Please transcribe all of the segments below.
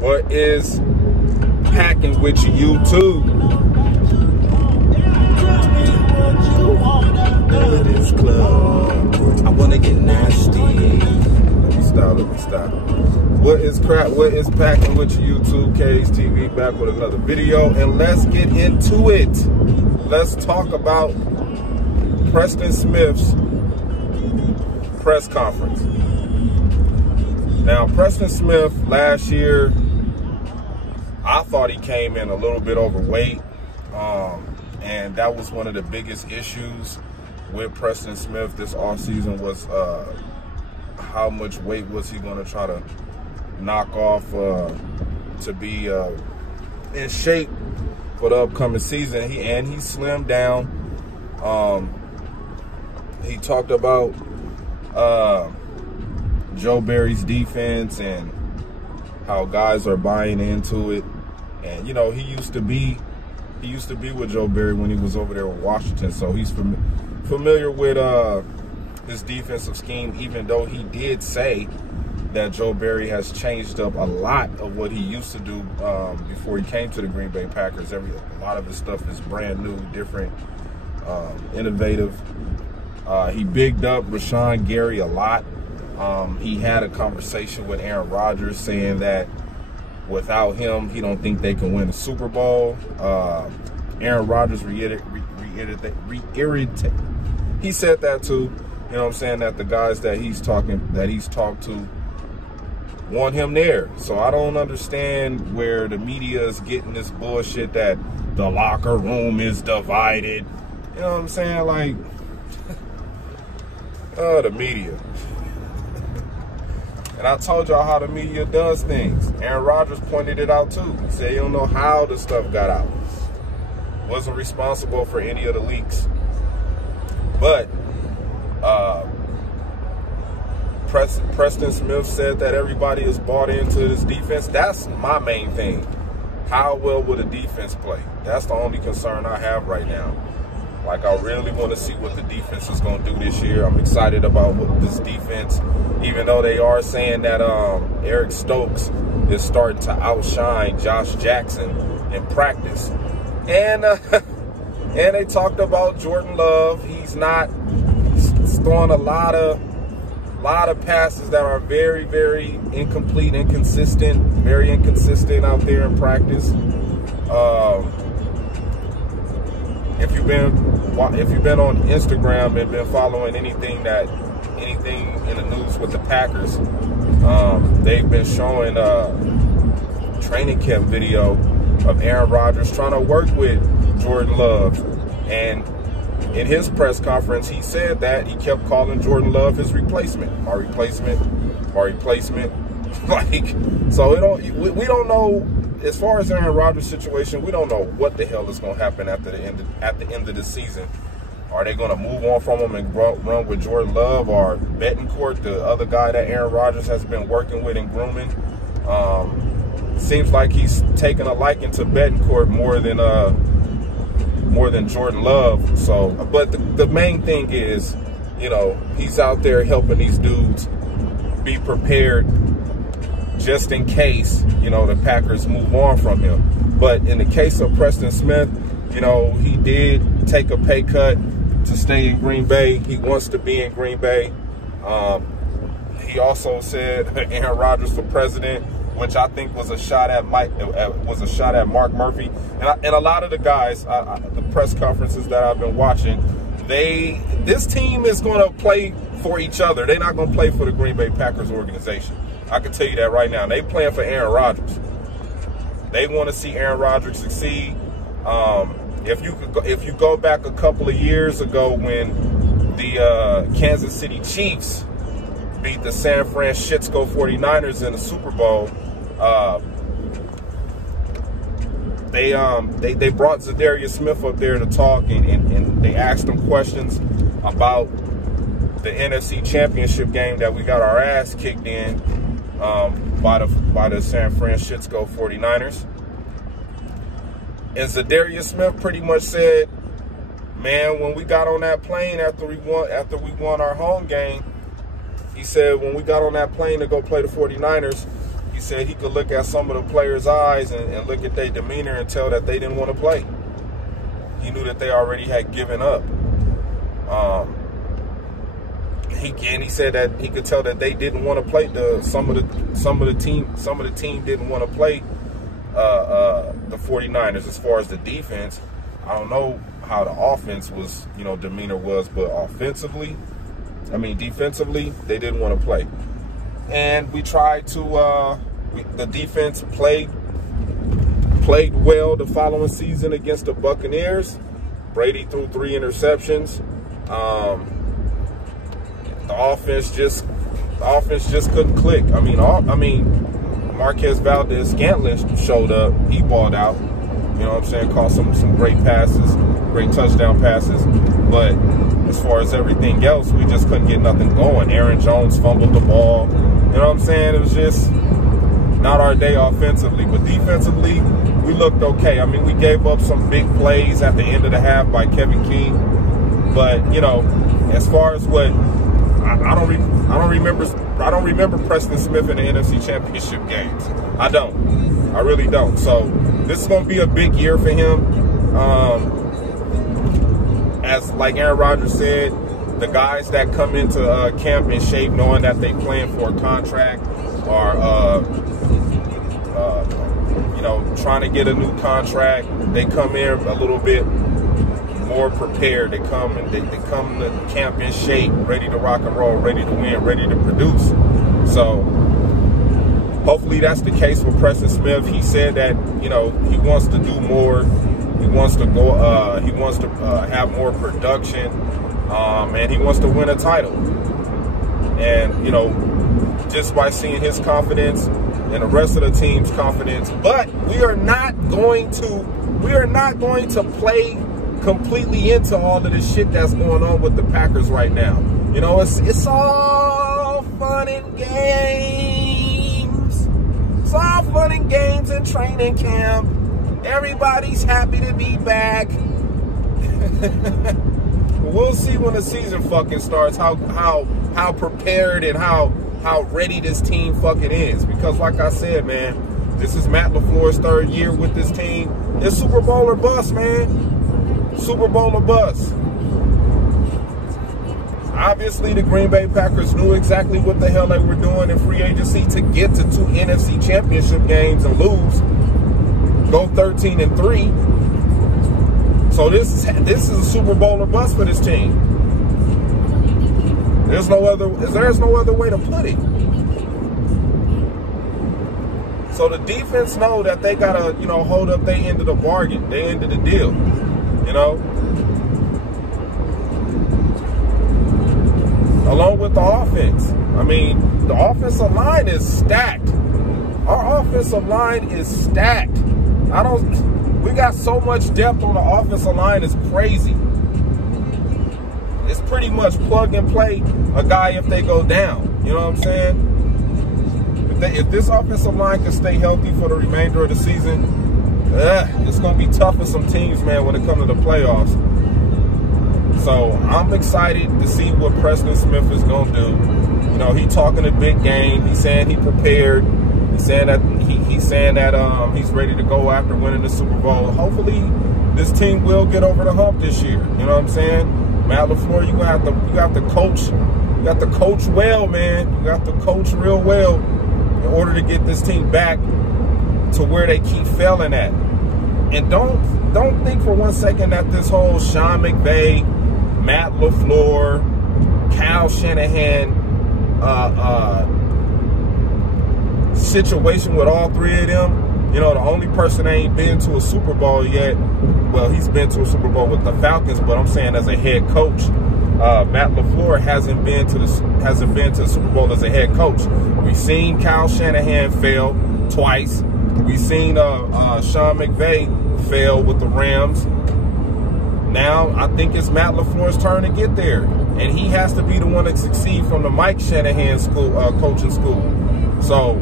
What is packing with YouTube? This club, I wanna get nasty. Let me stop. What is packing with YouTube? K's TV back with another video, and let's get into it. Let's talk about Preston Smith's press conference. Now, Preston Smith last year, I thought he came in a little bit overweight, and that was one of the biggest issues with Preston Smith this offseason was how much weight was he going to try to knock off to be in shape for the upcoming season. He slimmed down. He talked about Joe Barry's defense and how guys are buying into it. And you know, he used to be with Joe Barry when he was over there with Washington, so he's familiar with his defensive scheme, even though he did say that Joe Barry has changed up a lot of what he used to do before he came to the Green Bay Packers. A lot of his stuff is brand new, different, innovative. He bigged up Rashawn Gary a lot. He had a conversation with Aaron Rodgers saying that without him, he don't think they can win the Super Bowl. Aaron Rodgers he said that too. You know what I'm saying? That the guys that he's talked to want him there. So I don't understand where the media is getting this bullshit that the locker room is divided. You know what I'm saying? Like, the media. And I told y'all how the media does things. Aaron Rodgers pointed it out too. He said he don't know how the stuff got out. Wasn't responsible for any of the leaks. But Preston Smith said that everybody is bought into this defense. That's my main thing. How well will the defense play? That's the only concern I have right now. Like, I really want to see what the defense is going to do this year. I'm excited about what this defense, even though they are saying that Eric Stokes is starting to outshine Josh Jackson in practice. And they talked about Jordan Love. He's throwing a lot of passes that are very, very incomplete, inconsistent, very inconsistent out there in practice. If you've been on Instagram and been following anything in the news with the Packers, they've been showing a training camp video of Aaron Rodgers trying to work with Jordan Love. And in his press conference, he said that he kept calling Jordan Love his replacement. My replacement. Like, so we don't know. As far as Aaron Rodgers' situation, we don't know what the hell is going to happen at the end of the season. Are they going to move on from him and run with Jordan Love, or Betancourt, the other guy that Aaron Rodgers has been working with and grooming? Seems like he's taken a liking to Betancourt more than Jordan Love. So, but the main thing is, you know, he's out there helping these dudes be prepared just in case, you know, the Packers move on from him. But in the case of Preston Smith, you know, he did take a pay cut to stay in Green Bay. He wants to be in Green Bay. He also said Aaron Rodgers for president, which I think was a shot at Mark Murphy. And a lot of the guys, the press conferences that I've been watching, this team is going to play for each other. They're not going to play for the Green Bay Packers organization. I can tell you that right now. They playing for Aaron Rodgers. They want to see Aaron Rodgers succeed. If you go back a couple of years ago when the Kansas City Chiefs beat the San Francisco 49ers in the Super Bowl, they brought Zadarius Smith up there to talk, and they asked him questions about the NFC Championship game that we got our ass kicked in by the San Francisco 49ers. And Zadarius Smith pretty much said, man, when we got on that plane after we won our home game, he said when we got on that plane to go play the 49ers, He said he could look at some of the players' eyes and look at their demeanor and tell that they didn't want to play. He knew that they already had given up. He said that he could tell that they didn't want to play. Some of the team didn't want to play the 49ers. As far as the defense, I don't know how the offense was, demeanor was, but defensively, they didn't want to play. And we tried to, the defense played well the following season against the Buccaneers. Brady threw 3 interceptions. The offense just couldn't click. Marquez Valdez-Scantling showed up. He balled out. You know what I'm saying? Caught some great passes, great touchdown passes. But as far as everything else, we just couldn't get nothing going. Aaron Jones fumbled the ball. You know what I'm saying? It was just not our day offensively. But defensively, we looked okay. We gave up some big plays at the end of the half by Kevin King. But, as far as what I don't remember Preston Smith in the NFC Championship games. I really don't. So this is going to be a big year for him. As like Aaron Rodgers said, the guys that come into camp in shape knowing that they playing for a contract are trying to get a new contract. They come in a little bit more prepared. They come to camp in shape, ready to rock and roll, ready to win, ready to produce. So hopefully that's the case with Preston Smith. He said that he wants to do more. He wants to go. He wants to have more production, and he wants to win a title. And just by seeing his confidence and the rest of the team's confidence, but we are not going to play completely into all of the shit that's going on with the Packers right now. It's all fun and games. It's all fun and games in training camp. Everybody's happy to be back. We'll see when the season fucking starts how prepared and how ready this team fucking is. Because like I said, man, this is Matt LaFleur's 3rd year with this team. It's Super Bowl or bust, man. Super Bowl or bust. Obviously, the Green Bay Packers knew exactly what the hell they were doing in free agency to get to 2 NFC Championship games and lose. Go 13-3. So this is a Super Bowl or bust for this team. There's no other way to put it. So the defense know that they gotta, hold up their end of the bargain, their end of the deal. Along with the offense. The offensive line is stacked. Our offensive line is stacked. We got so much depth on the offensive line, it's crazy. It's pretty much plug and play a guy if they go down. You know what I'm saying? If this offensive line can stay healthy for the remainder of the season, it's going to be tough for some teams, man, when it comes to the playoffs. So I'm excited to see what Preston Smith is going to do. He talking a big game. He's saying he prepared. He's saying that he's ready to go after winning the Super Bowl. Hopefully, this team will get over the hump this year. You know what I'm saying? Matt LaFleur, you have to coach. You got to coach well, man. You got to coach real well in order to get this team back to where they keep failing at. And don't think for one second that this whole Sean McVay, Matt LaFleur, Kyle Shanahan situation with all 3 of them. The only person that ain't been to a Super Bowl yet, well, he's been to a Super Bowl with the Falcons, but I'm saying as a head coach, Matt LaFleur hasn't been to the Super Bowl as a head coach. We've seen Kyle Shanahan fail twice. We've seen Sean McVay fail with the Rams. Now I think it's Matt LaFleur's turn to get there, and he has to be the one to succeed from the Mike Shanahan school, coaching school. So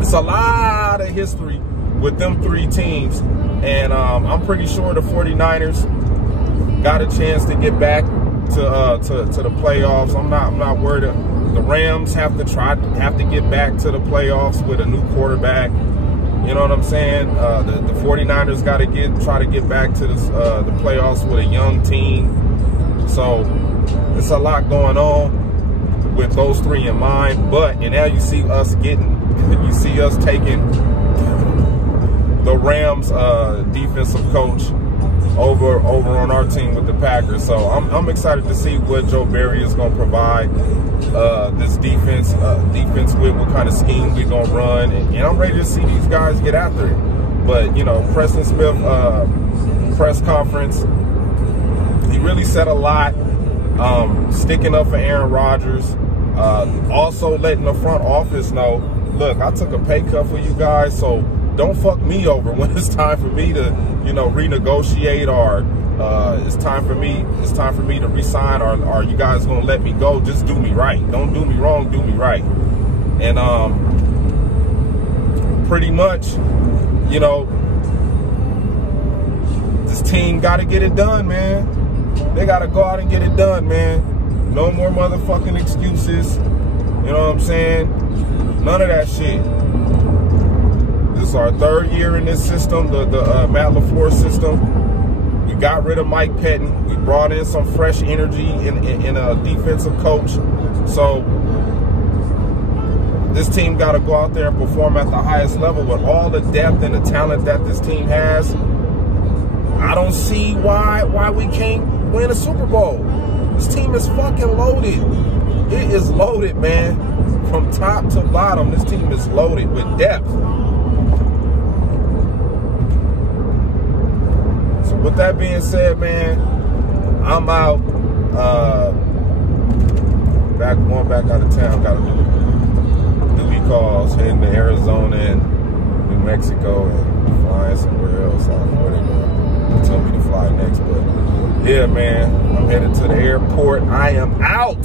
it's a lot of history with them 3 teams, and I'm pretty sure the 49ers got a chance to get back to the playoffs. I'm not worried The Rams have to get back to the playoffs with a new quarterback. You know what I'm saying? The 49ers got to try to get back to the playoffs with a young team. So it's a lot going on with those three in mind. And now you see us taking the Rams defensive coach over on our team with the Packers. So I'm excited to see what Joe Barry is going to provide this defense with, what kind of scheme we're going to run. And I'm ready to see these guys get after it. But, you know, Preston Smith press conference, he really said a lot, sticking up for Aaron Rodgers, also letting the front office know, look, I took a pay cut for you guys, so don't fuck me over when it's time for me to, you know, renegotiate, or it's time for me to resign, or you guys gonna let me go. Just do me right. Don't do me wrong, do me right. And pretty much, you know, this team got to get it done, man. They got to go out and get it done, man. No more motherfucking excuses. You know what I'm saying? None of that shit. This is our third year in this system, the Matt LaFleur system. We got rid of Mike Pettin. We brought in some fresh energy in a defensive coach. So this team got to go out there and perform at the highest level with all the depth and the talent that this team has. I don't see why we can't win a Super Bowl. This team is fucking loaded. It is loaded, man. From top to bottom, this team is loaded with depth. So with that being said, man, I'm out. Going back out of town. Got to do duty calls, heading to Arizona and New Mexico, and flying somewhere else. I don't know where they're going. Tell me to fly next, but yeah, man, I'm headed to the airport. I am out.